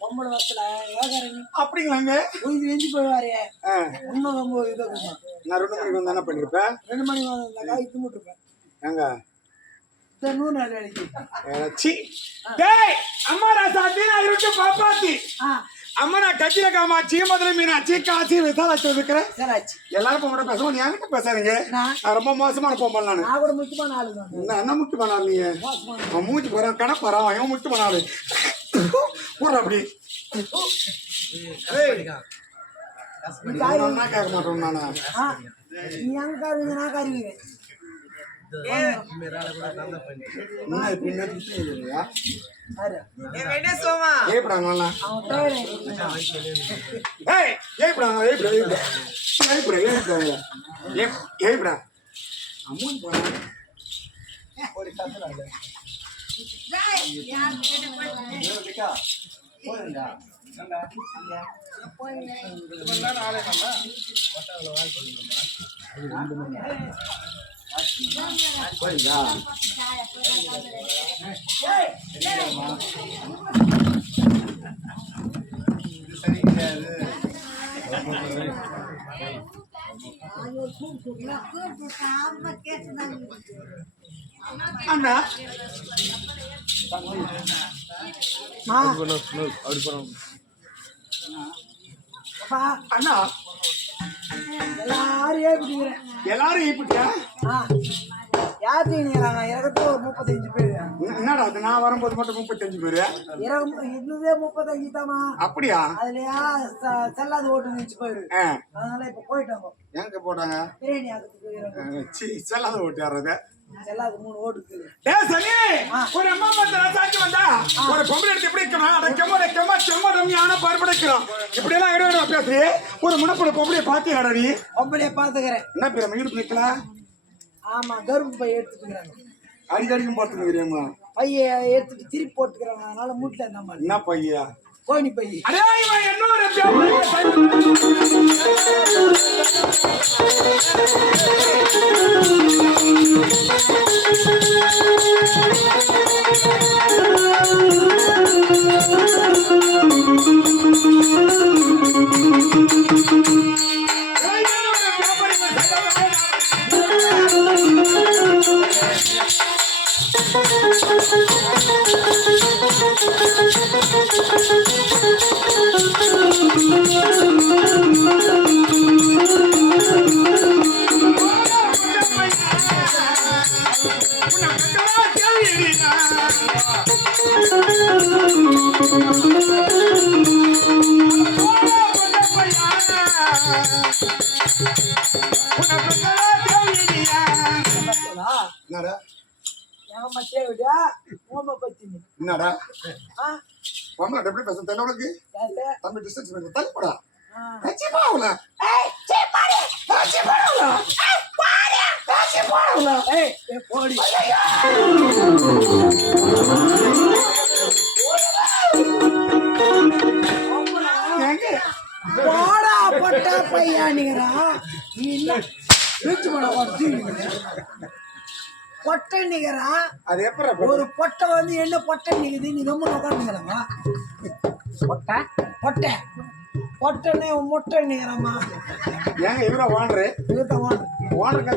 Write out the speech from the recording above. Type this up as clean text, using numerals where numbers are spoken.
பொம்பளை வத்துல ஏகாரங்க அப்படிங்களாங்க உயிர் வெஞ்சு போயிவாரு. இன்னும் ரொம்ப இதாக நான் 2 மணிக்கு வந்து என்ன பண்ணிருப்பேன்? 2 மணிக்கு வந்தாக்கா இது முட்டுருப்பேன். எங்க நூறு நாள் வேலைக்கு அம்மா நான் சாத்தினா இருக்கு பாப்பாத்தி அம்மா நான் கட்சியில காமாச்சி முதல்ல மீனாச்சி காசி விசாலாச்சி இருக்கிறேன். எல்லாரும் பொம்பளை பேசுவோம், என்கிட்ட பேசாதீங்க. நான் ரொம்ப மோசமான பொம்பளை. நான் கூட முக்கியமான ஆளு தான். என்ன முக்கியமான ஆள் நீங்க? மூச்சு போறேன் கணக்கு போறான் அவன் முக்கியமான ஆளு போற அப்படி கேட்க மாட்டோம். நானா நீ அங்க காருங்க நான் காருவேன். அண்ணா அண்ணா எல்லாரும் இப்படியா? இறக்கத்து ஒரு 35 பேரு. என்னடா நான் வரும்போது மட்டும் 35 பேரு? இன்னுதே 35 தாமா. அப்படியா? அதுலயா செல்லாத ஓட்டு நிச்சு போயிரு. அதனால இப்ப போயிட்டாங்க. எங்க போட்டாங்க? பிரியாணி ஆகுது. செல்லாத ஓட்டு யாரது? செல்லாத 3 ஓட்டுக்கு. சரி ஒரு அம்மா பத்திர சாட்சி வந்தா ஒரு பொம்பளை எடுத்து எப்படி இருக்கணும்? அடக்கமா பரப்படைக்கிறோம். இப்படி எல்லாம் இடையிட பேசுறீ. ஒரு முன்னப்பட பொம்பளைய பாத்தியாடா நீ? பொம்பளைய பாத்துக்கிறேன். என்ன பேர் ஈடுப்பு நிக்கலாம்? ஆமா கரும்பு பைய எடுத்துக்கிறாங்க. அடிக்கடிக்கும் போட்டுக்கிறேம்மா. பைய எடுத்துட்டு திருப்பி போட்டுக்கிறாங்க. அதனால மூட்ல இருந்தா மாதிரி. என்ன பையா? கோணி பைய. அடே இவன் என்னோட என்னடா பொம்பளை எப்படி பேச தெரியல உனக்கு? தம்பி டிஸ்டன்ஸ் பண்ணி தள்ளிப்படா. பொட்டை நிகரா அது எப்படி ஒரு பொட்டை வந்து என்ன பொட்டை நிக்குது? நீ ரொம்ப உட்காந்துக்கிறமா பொட்டை பொட்டை பொட்டனே முட்டை நிகரமா? ஏங்க இவர வாண்டரு இவர்தான் வாண்டரு வாண்டரு